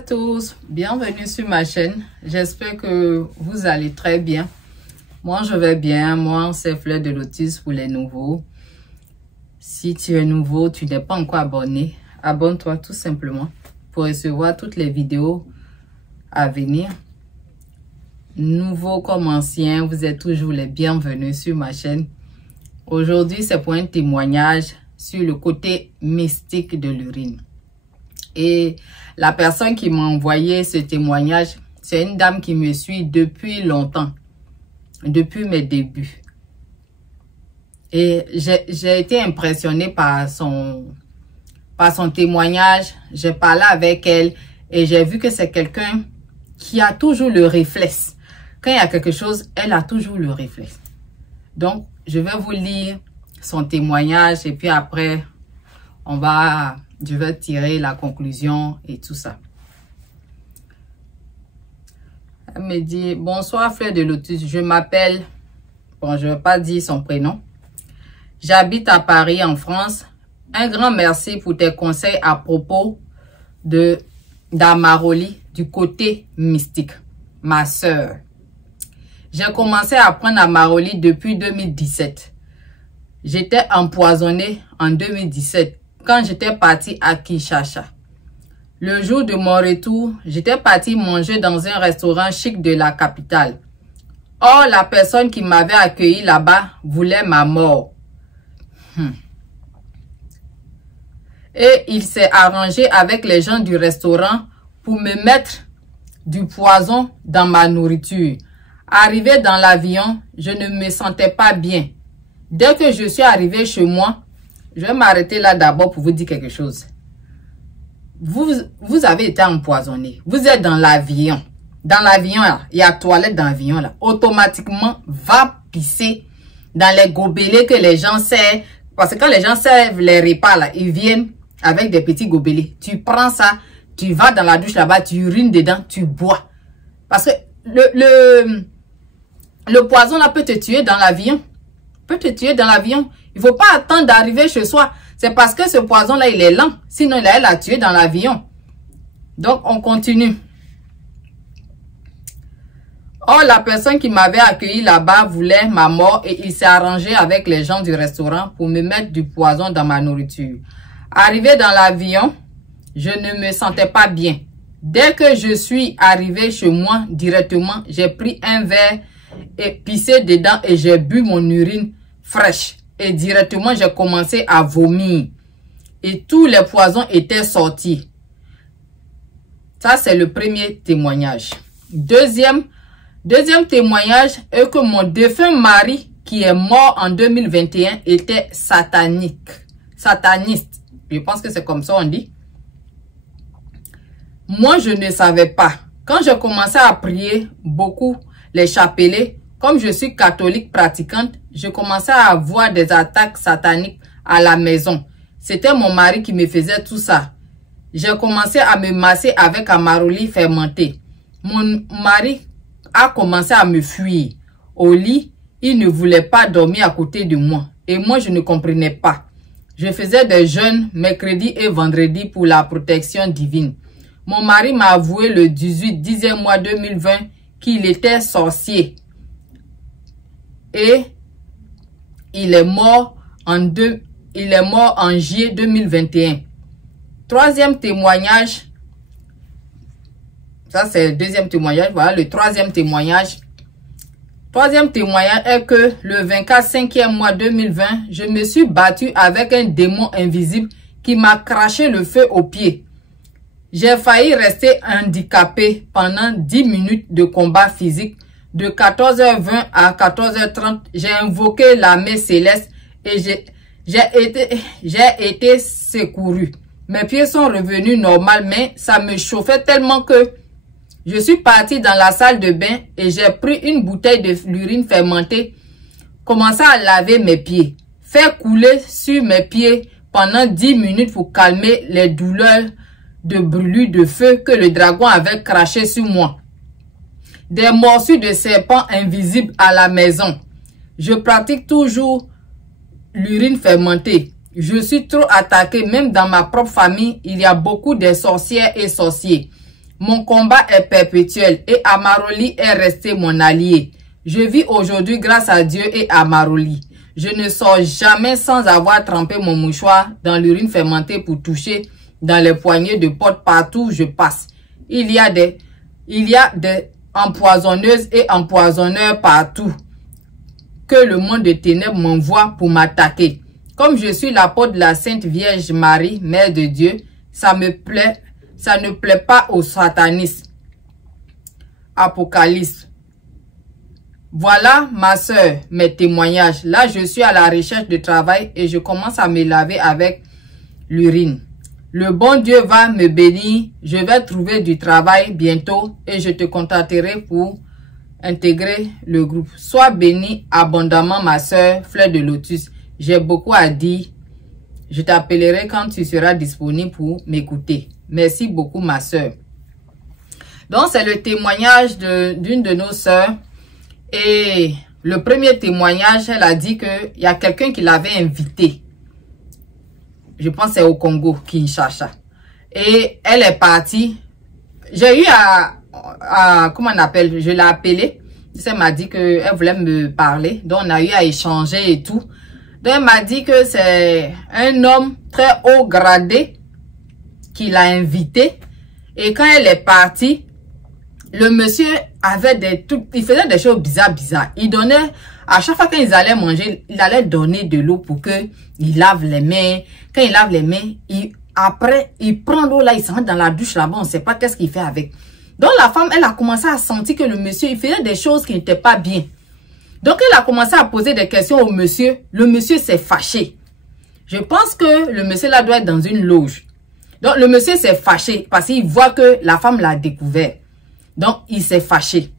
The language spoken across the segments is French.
à tous, bienvenue sur ma chaîne. J'espère que vous allez très bien. Moi, je vais bien. Moi, c'est Fleur de Lotus pour les nouveaux. Si tu es nouveau, tu n'es pas encore abonné, abonne-toi tout simplement pour recevoir toutes les vidéos à venir. Nouveau comme ancien, vous êtes toujours les bienvenus sur ma chaîne. Aujourd'hui, c'est pour un témoignage sur le côté mystique de l'urine. Et la personne qui m'a envoyé ce témoignage, c'est une dame qui me suit depuis longtemps, depuis mes débuts. Et j'ai été impressionnée par son témoignage. J'ai parlé avec elle et j'ai vu que c'est quelqu'un qui a toujours le réflexe. Quand il y a quelque chose, elle a toujours le réflexe. Donc, je vais vous lire son témoignage et puis après, je vais tirer la conclusion et tout ça. Elle me dit, bonsoir Fleur de Lotus, je m'appelle, bon je ne vais pas dire son prénom. J'habite à Paris en France. Un grand merci pour tes conseils à propos d'Amaroli du côté mystique, ma sœur. J'ai commencé à apprendre Amaroli depuis 2017. J'étais empoisonnée en 2017. Quand j'étais partie à Kinshasa. Le jour de mon retour, j'étais partie manger dans un restaurant chic de la capitale. Or, la personne qui m'avait accueilli là-bas voulait ma mort. Et il s'est arrangé avec les gens du restaurant pour me mettre du poison dans ma nourriture. Arrivé dans l'avion, je ne me sentais pas bien. Dès que je suis arrivée chez moi, je vais m'arrêter là d'abord pour vous dire quelque chose. Vous avez été empoisonné. Vous êtes dans l'avion. Dans l'avion, il y a toilette dans l'avion. Automatiquement, va pisser dans les gobelets que les gens servent. Parce que quand les gens servent les repas, là, ils viennent avec des petits gobelets. Tu prends ça, tu vas dans la douche là-bas, tu urines dedans, tu bois. Parce que le poison là peut te tuer dans l'avion. Peut te tuer dans l'avion. Il ne faut pas attendre d'arriver chez soi. C'est parce que ce poison-là, il est lent. Sinon, il allait la tuer dans l'avion. Donc, on continue. Or, la personne qui m'avait accueilli là-bas voulait ma mort et il s'est arrangé avec les gens du restaurant pour me mettre du poison dans ma nourriture. Arrivé dans l'avion, je ne me sentais pas bien. Dès que je suis arrivé chez moi, directement, j'ai pris un verre et pissé dedans et j'ai bu mon urine fraîche. Et directement, j'ai commencé à vomir. Et tous les poisons étaient sortis. Ça, c'est le premier témoignage. Deuxième témoignage est que mon défunt mari, qui est mort en 2021, était satanique. Sataniste. Je pense que c'est comme ça on dit. Moi, je ne savais pas. Quand j'ai commencé à prier beaucoup les chapelets, comme je suis catholique pratiquante, je commençais à avoir des attaques sataniques à la maison. C'était mon mari qui me faisait tout ça. J'ai commencé à me masser avec Amaroli fermenté. Mon mari a commencé à me fuir. Au lit, il ne voulait pas dormir à côté de moi. Et moi, je ne comprenais pas. Je faisais des jeûnes mercredi et vendredi pour la protection divine. Mon mari m'a avoué le 10e mois 2020 qu'il était sorcier. Et il est mort en juillet 2021. Troisième témoignage. Ça, c'est le deuxième témoignage. Voilà le troisième témoignage. Troisième témoignage est que le 24/5e mois 2020, je me suis battue avec un démon invisible qui m'a craché le feu aux pieds. J'ai failli rester handicapé pendant 10 minutes de combat physique. De 14h20 à 14h30, j'ai invoqué la main céleste et j'ai été secouru. Mes pieds sont revenus normaux, mais ça me chauffait tellement que je suis partie dans la salle de bain et j'ai pris une bouteille de l'urine fermentée, commencé à laver mes pieds, faire couler sur mes pieds pendant 10 minutes pour calmer les douleurs de brûlure de feu que le dragon avait craché sur moi. Des morsures de serpents invisibles à la maison. Je pratique toujours l'urine fermentée. Je suis trop attaquée, même dans ma propre famille, il y a beaucoup de sorcières et sorciers. Mon combat est perpétuel et Amaroli est resté mon allié. Je vis aujourd'hui grâce à Dieu et à Amaroli. Je ne sors jamais sans avoir trempé mon mouchoir dans l'urine fermentée pour toucher dans les poignées de porte partout où je passe. Il y a des empoisonneuses et empoisonneurs partout que le monde de ténèbres m'envoie pour m'attaquer. Comme je suis l'apôtre de la Sainte Vierge Marie, Mère de Dieu, ça ne plaît pas aux satanistes. Apocalypse. Voilà, ma soeur, mes témoignages. Là, je suis à la recherche de travail et je commence à me laver avec l'urine. Le bon Dieu va me bénir. Je vais trouver du travail bientôt et je te contacterai pour intégrer le groupe. Sois bénie abondamment, ma soeur, fleur de lotus. J'ai beaucoup à dire. Je t'appellerai quand tu seras disponible pour m'écouter. Merci beaucoup, ma soeur. Donc, c'est le témoignage d'une de nos sœurs. Et le premier témoignage, elle a dit qu'il y a quelqu'un qui l'avait invité. Je pense que c'est au Congo, Kinshasa. Et elle est partie. J'ai eu comment on appelle, je l'ai appelée. Elle m'a dit qu'elle voulait me parler. Donc, on a eu à échanger et tout. Donc, elle m'a dit que c'est un homme très haut gradé qui l'a invité. Et quand elle est partie, le monsieur avait il faisait des choses bizarres. Il donnait, à chaque fois qu'ils allaient manger, il allait donner de l'eau pour qu'il lave les mains. Quand il lave les mains, après, il prend l'eau là, il s'en va dans la douche là-bas, on ne sait pas qu'est-ce qu'il fait avec. Donc la femme, elle a commencé à sentir que le monsieur, il faisait des choses qui n'étaient pas bien. Donc elle a commencé à poser des questions au monsieur. Le monsieur s'est fâché. Je pense que le monsieur là doit être dans une loge. Donc le monsieur s'est fâché parce qu'il voit que la femme l'a découvert. Donc, il s'est fâché.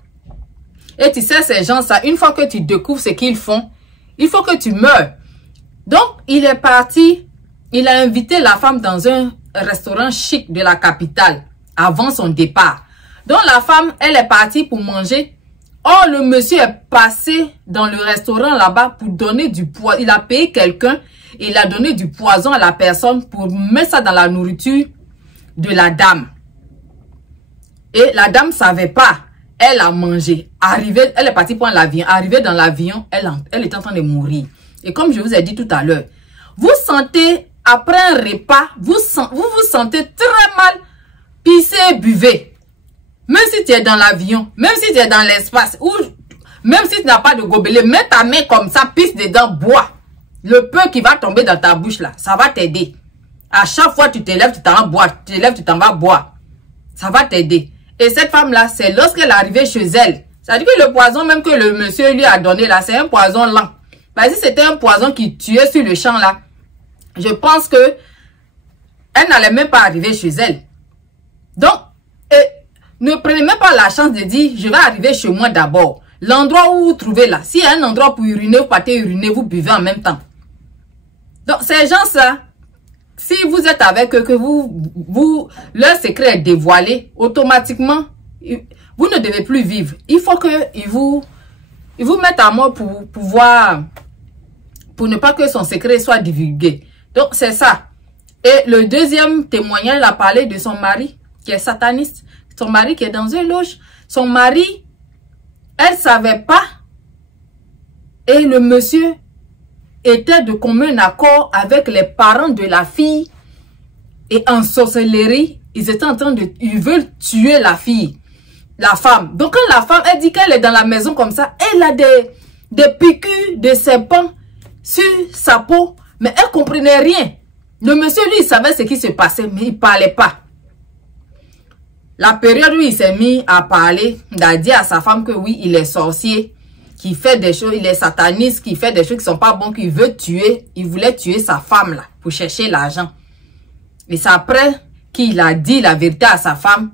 Et tu sais, ces gens, ça, une fois que tu découvres ce qu'ils font, il faut que tu meurs. Donc, il est parti. Il a invité la femme dans un restaurant chic de la capitale avant son départ. Donc, la femme, elle est partie pour manger. Or, le monsieur est passé dans le restaurant là-bas pour donner du poison. Il a payé quelqu'un et il a donné du poison à la personne pour mettre ça dans la nourriture de la dame. Et la dame ne savait pas. Elle a mangé. Arrivée, elle est partie prendre l'avion. Arrivée dans l'avion, elle était en train de mourir. Et comme je vous ai dit tout à l'heure, vous sentez, après un repas, vous vous sentez très mal, pissez, buvez. Même si tu es dans l'avion, même si tu es dans l'espace, ou même si tu n'as pas de gobelet, mets ta main comme ça, pisse dedans, bois. Le peu qui va tomber dans ta bouche là, ça va t'aider. À chaque fois tu te lèves, tu t'en vas boire. Tu te lèves, tu t'en vas boire. Ça va t'aider. Et cette femme-là, c'est lorsqu'elle est arrivée chez elle. C'est-à-dire que le poison même que le monsieur lui a donné là, c'est un poison lent. Parce que si c'était un poison qui tuait sur le champ là, je pense que elle n'allait même pas arriver chez elle. Donc, ne prenez même pas la chance de dire, je vais arriver chez moi d'abord. L'endroit où vous trouvez là, s'il y a un endroit pour uriner, vous partez uriner, vous buvez en même temps. Donc, ces gens-là, si vous êtes avec eux, que leur secret est dévoilé, automatiquement, vous ne devez plus vivre. Il faut qu'ils vous mettent à mort pour ne pas que son secret soit divulgué. Donc, c'est ça. Et le deuxième témoignage, il a parlé de son mari, qui est sataniste. Son mari qui est dans une loge. Son mari, elle ne savait pas. Et le monsieur était de commun accord avec les parents de la fille. Et en sorcellerie, ils étaient en train ils veulent tuer la fille, la femme. Donc quand la femme, elle dit qu'elle est dans la maison comme ça, elle a des piqûres de serpents sur sa peau. Mais elle ne comprenait rien. Le monsieur, lui, il savait ce qui se passait, mais il ne parlait pas. La période où il s'est mis à parler, il a dit à sa femme que oui, il est sorcier, qui fait des choses, il est sataniste, qui fait des choses qui ne sont pas bonnes, qu'il veut tuer. Il voulait tuer sa femme là, pour chercher l'argent. Et c'est après qu'il a dit la vérité à sa femme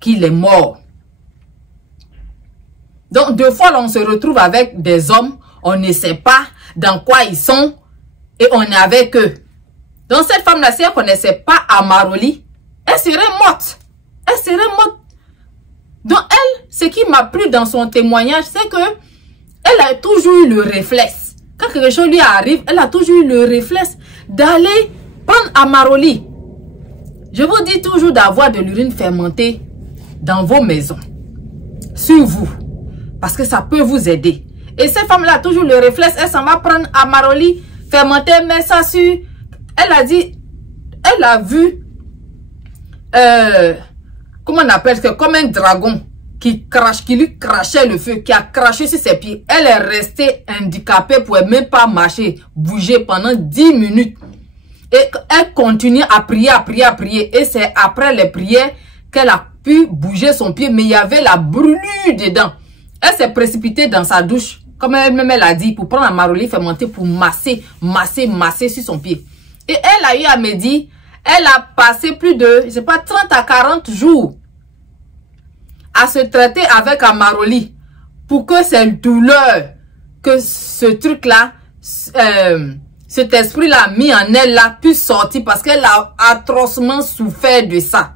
qu'il est mort. Donc, deux fois, là, on se retrouve avec des hommes, on ne sait pas dans quoi ils sont, et on est avec eux. Donc, cette femme-là, si elle ne connaissait pas Amaroli, elle serait morte. Elle serait morte. Donc, elle, ce qui m'a plu dans son témoignage, c'est que elle a toujours eu le réflexe. Quand quelque chose lui arrive, elle a toujours eu le réflexe d'aller prendre Amaroli. Je vous dis toujours d'avoir de l'urine fermentée dans vos maisons, sur vous, parce que ça peut vous aider. Et cette femme-là a toujours le réflexe, elle s'en va prendre Amaroli, fermenter, mettre ça sur... Elle a dit, elle a vu, comment on appelle ça, comme un dragon qui lui crachait le feu, qui a craché sur ses pieds. Elle est restée handicapée, elle ne pouvait même pas marcher, bouger pendant 10 minutes. Et elle continue à prier, à prier, à prier. Et c'est après les prières qu'elle a pu bouger son pied, mais il y avait la brûlure dedans. Elle s'est précipitée dans sa douche, comme elle-même elle a dit, pour prendre un maroli fermenté, pour masser sur son pied. Et elle a eu à me dire, elle a passé plus de, je sais pas, 30 à 40 jours à se traiter avec un maroli pour que cette douleur, que ce truc-là, cet esprit-là mis en elle là puisse sortir parce qu'elle a atrocement souffert de ça.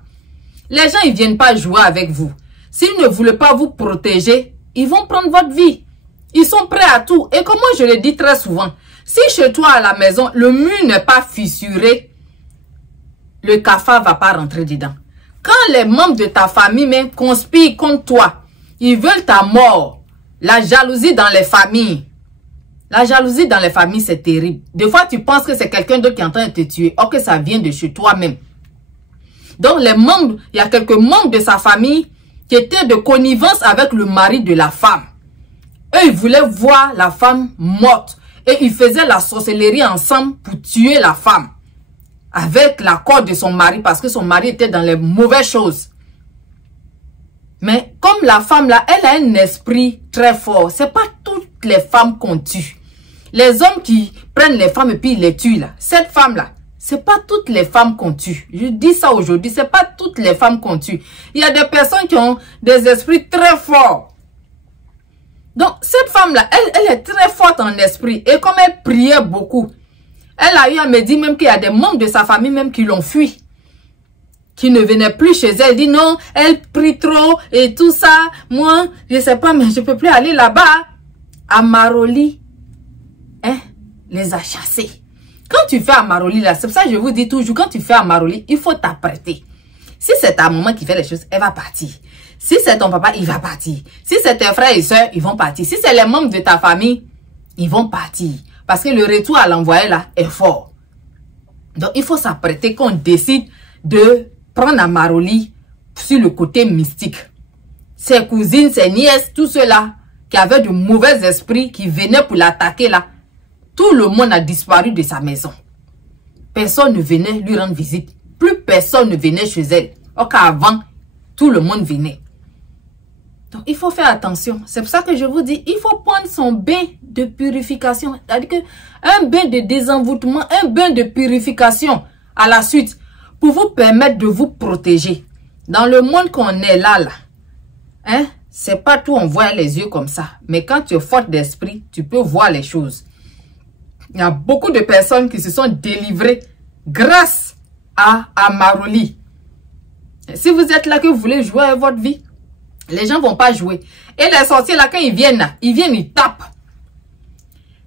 Les gens, ils viennent pas jouer avec vous. S'ils ne voulaient pas vous protéger, ils vont prendre votre vie. Ils sont prêts à tout. Et comme moi, je le dis très souvent, si chez toi à la maison, le mur n'est pas fissuré, le cafard va pas rentrer dedans. Quand les membres de ta famille même conspirent contre toi, ils veulent ta mort. La jalousie dans les familles. La jalousie dans les familles, c'est terrible. Des fois, tu penses que c'est quelqu'un d'autre qui est en train de te tuer. Or que ça vient de chez toi-même. Donc, les membres, il y a quelques membres de sa famille qui étaient de connivence avec le mari de la femme. Eux, ils voulaient voir la femme morte. Et ils faisaient la sorcellerie ensemble pour tuer la femme. Avec l'accord de son mari, parce que son mari était dans les mauvaises choses. Mais comme la femme là, elle a un esprit très fort. C'est pas toutes les femmes qu'on tue. Les hommes qui prennent les femmes et puis ils les tuent là. Cette femme là, c'est pas toutes les femmes qu'on tue. Je dis ça aujourd'hui, c'est pas toutes les femmes qu'on tue. Il y a des personnes qui ont des esprits très forts. Donc cette femme là, elle est très forte en esprit. Et comme elle priait beaucoup, elle a eu à me dire même qu'il y a des membres de sa famille même qui l'ont fui. Qui ne venaient plus chez elle. Elle dit non, elle prie trop et tout ça. Moi, je sais pas, mais je peux plus aller là-bas. Amaroli, hein, les a chassés. Quand tu fais Amaroli là, c'est pour ça que je vous dis toujours, quand tu fais Amaroli, il faut t'apprêter. Si c'est ta maman qui fait les choses, elle va partir. Si c'est ton papa, il va partir. Si c'est tes frères et soeurs, ils vont partir. Si c'est les membres de ta famille, ils vont partir. Parce que le retour à l'envoyé là est fort. Donc, il faut s'apprêter quand on décide de prendre un maroli sur le côté mystique. Ses cousines, ses nièces, tout ceux-là qui avaient de mauvais esprits, qui venaient pour l'attaquer là, tout le monde a disparu de sa maison. Personne ne venait lui rendre visite. Plus personne ne venait chez elle. Or qu'avant, tout le monde venait. Donc, il faut faire attention. C'est pour ça que je vous dis, il faut prendre son bain de purification. C'est-à-dire qu'un bain de désenvoûtement, un bain de purification à la suite pour vous permettre de vous protéger. Dans le monde qu'on est là, hein, c'est pas tout on voit les yeux comme ça. Mais quand tu es forte d'esprit, tu peux voir les choses. Il y a beaucoup de personnes qui se sont délivrées grâce à Amaroli. Si vous êtes là que vous voulez jouer avec votre vie, les gens vont pas jouer. Et les sorciers là, quand ils viennent, ils tapent.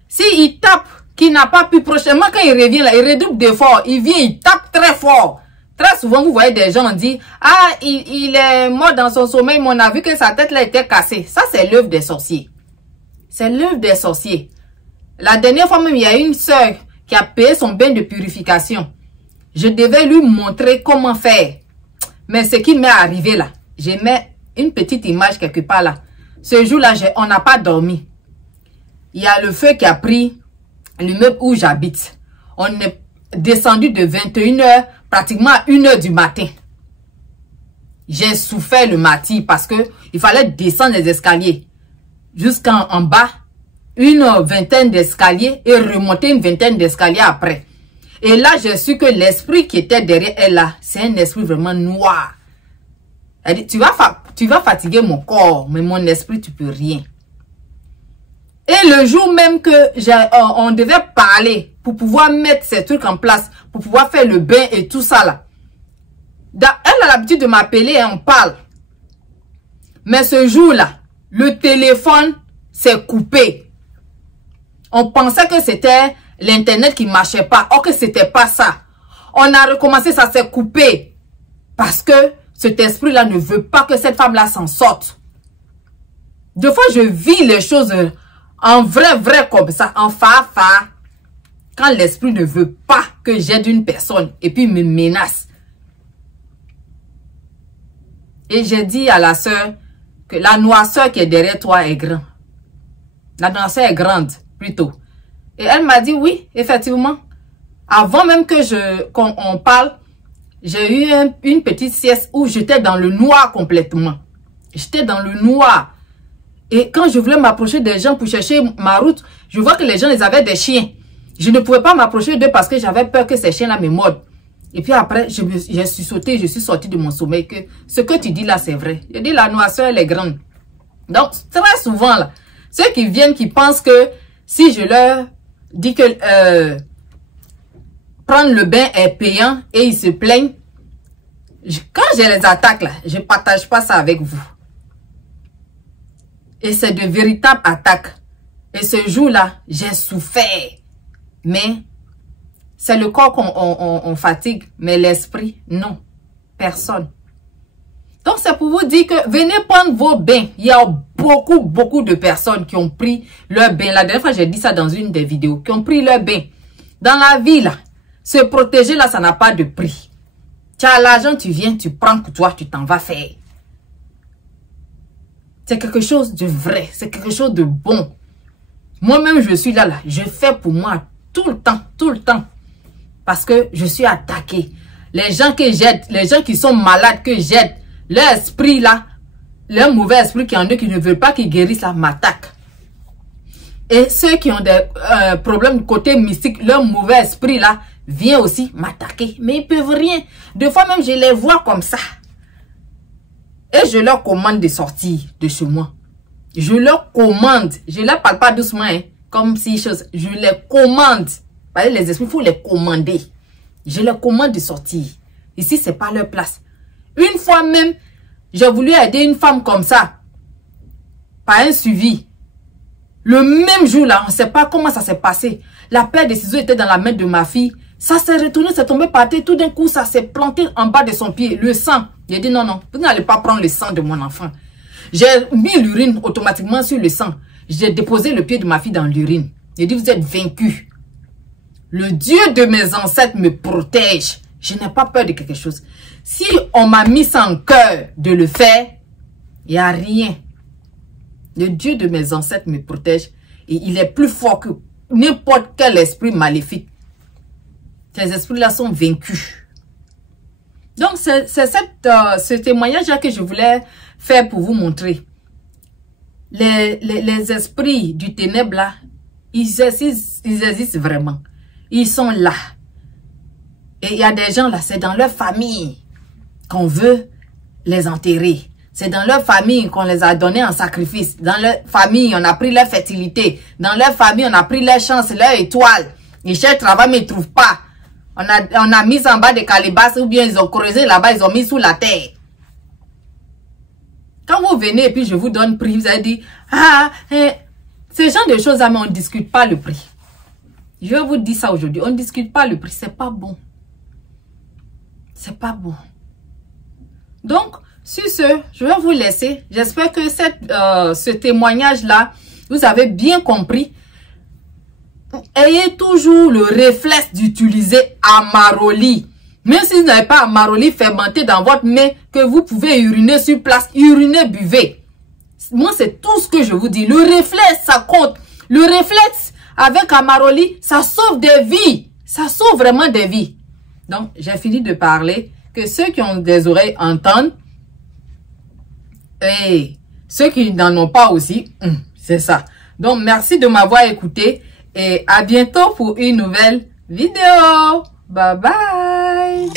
S'ils tapent, qui n'a pas pu prochainement, quand il revient là, il redouble d'efforts. Il vient, il tape très fort. Très souvent, vous voyez des gens dire, ah, il est mort dans son sommeil, mais on a vu que sa tête là était cassée. Ça, c'est l'œuvre des sorciers. C'est l'œuvre des sorciers. La dernière fois même, il y a une sœur qui a payé son bain de purification. Je devais lui montrer comment faire. Mais ce qui m'est arrivé là, j'ai mis une petite image quelque part là. Ce jour-là, on n'a pas dormi. Il y a le feu qui a pris l'immeuble où j'habite. On est descendu de 21h pratiquement à 1h du matin. J'ai souffert le matin parce que il fallait descendre les escaliers jusqu'en bas, une vingtaine d'escaliers et remonter une vingtaine d'escaliers après. Et là, j'ai su que l'esprit qui était derrière elle là, c'est un esprit vraiment noir. Elle dit, tu vas fatiguer mon corps, mais mon esprit, tu peux rien. Et le jour même que on devait parler pour pouvoir mettre ces trucs en place, pour pouvoir faire le bain et tout ça là. Elle a l'habitude de m'appeler et on parle. Mais ce jour-là, le téléphone s'est coupé. On pensait que c'était l'internet qui marchait pas. Or que c'était pas ça. On a recommencé, ça s'est coupé. Parce que cet esprit-là ne veut pas que cette femme-là s'en sorte. Des fois, je vis les choses en vrai comme ça, en fa. Quand l'esprit ne veut pas que j'aide une personne et puis me menace. Et j'ai dit à la sœur que la noirceur qui est derrière toi est grande. La noirceur est grande, plutôt. Et elle m'a dit oui, effectivement. Avant même que qu'on parle, j'ai eu une petite sieste où j'étais dans le noir complètement. J'étais dans le noir. Et quand je voulais m'approcher des gens pour chercher ma route, je vois que les gens, ils avaient des chiens. Je ne pouvais pas m'approcher d'eux parce que j'avais peur que ces chiens-là me mordent. Et puis après, je suis sauté, je suis sorti de mon sommeil que ce que tu dis là, c'est vrai. Je dis la noirceur, elle est grande. Donc, très souvent, là, ceux qui viennent, qui pensent que si je leur dis que prendre le bain est payant et ils se plaignent, quand je les attaque là, je ne partage pas ça avec vous. Et c'est de véritables attaques. Et ce jour-là, j'ai souffert. Mais c'est le corps qu'on fatigue, mais l'esprit, non. Personne. Donc, c'est pour vous dire que venez prendre vos bains. Il y a beaucoup de personnes qui ont pris leur bain. La dernière fois, j'ai dit ça dans une des vidéos. Qui ont pris leur bain. Dans la vie, là, se protéger, là, ça n'a pas de prix. Tu as l'argent, tu viens, tu prends pour toi, tu t'en vas faire. C'est quelque chose de vrai. C'est quelque chose de bon. Moi-même, je suis là. Je fais pour moi tout le temps. Parce que je suis attaquée. Les gens que j'aide, les gens qui sont malades que j'aide, leur esprit là, leur mauvais esprit qui en eux qui ne veulent pas qu'ils guérissent là, m'attaque. Et ceux qui ont des problèmes côté mystique, leur mauvais esprit là, vient aussi m'attaquer. Mais ils peuvent rien. Des fois même, je les vois comme ça. Et je leur commande de sortir de chez moi. Je leur commande. Je ne leur parle pas doucement, hein, comme si chose. Je les commande. Parce que les esprits, il faut les commander. Je leur commande de sortir. Ici, ce n'est pas leur place. Une fois même, j'ai voulu aider une femme comme ça. Par un suivi. Le même jour là, on ne sait pas comment ça s'est passé. La paire de ciseaux était dans la main de ma fille. Ça s'est retourné, c'est tombé par terre. Tout d'un coup, ça s'est planté en bas de son pied. Le sang. J'ai dit non, vous n'allez pas prendre le sang de mon enfant. J'ai mis l'urine automatiquement sur le sang. J'ai déposé le pied de ma fille dans l'urine. J'ai dit vous êtes vaincus. Le Dieu de mes ancêtres me protège. Je n'ai pas peur de quelque chose. Si on m'a mis ça en cœur de le faire, il n'y a rien. Le Dieu de mes ancêtres me protège. Et il est plus fort que n'importe quel esprit maléfique. Ces esprits-là sont vaincus. Donc, c'est ce témoignage-là que je voulais faire pour vous montrer. Les esprits du ténèbre, là, ils existent vraiment. Ils sont là. Et il y a des gens là, c'est dans leur famille qu'on veut les enterrer. C'est dans leur famille qu'on les a donnés en sacrifice. Dans leur famille, on a pris leur fertilité. Dans leur famille, on a pris leur chance, leur étoile. Ils cherchent travail, mais ils ne trouvent pas. On a mis en bas des calebasses ou bien ils ont creusé là-bas, ils ont mis sous la terre. Quand vous venez et puis je vous donne prix, vous allez dire, ce genre de choses, mais on ne discute pas le prix. Je vais vous dire ça aujourd'hui, on ne discute pas le prix, c'est pas bon. C'est pas bon. Donc, sur ce, je vais vous laisser. J'espère que ce témoignage-là, vous avez bien compris. Ayez toujours le réflexe d'utiliser Amaroli. Même si vous n'avez pas Amaroli fermenté dans votre main, que vous pouvez uriner sur place, urinez, buvez. Moi, c'est tout ce que je vous dis. Le réflexe, ça compte. Le réflexe avec Amaroli, ça sauve des vies. Ça sauve vraiment des vies. Donc, j'ai fini de parler. Que ceux qui ont des oreilles entendent. Et ceux qui n'en ont pas aussi, c'est ça. Donc, merci de m'avoir écouté. Et à bientôt pour une nouvelle vidéo. Bye bye.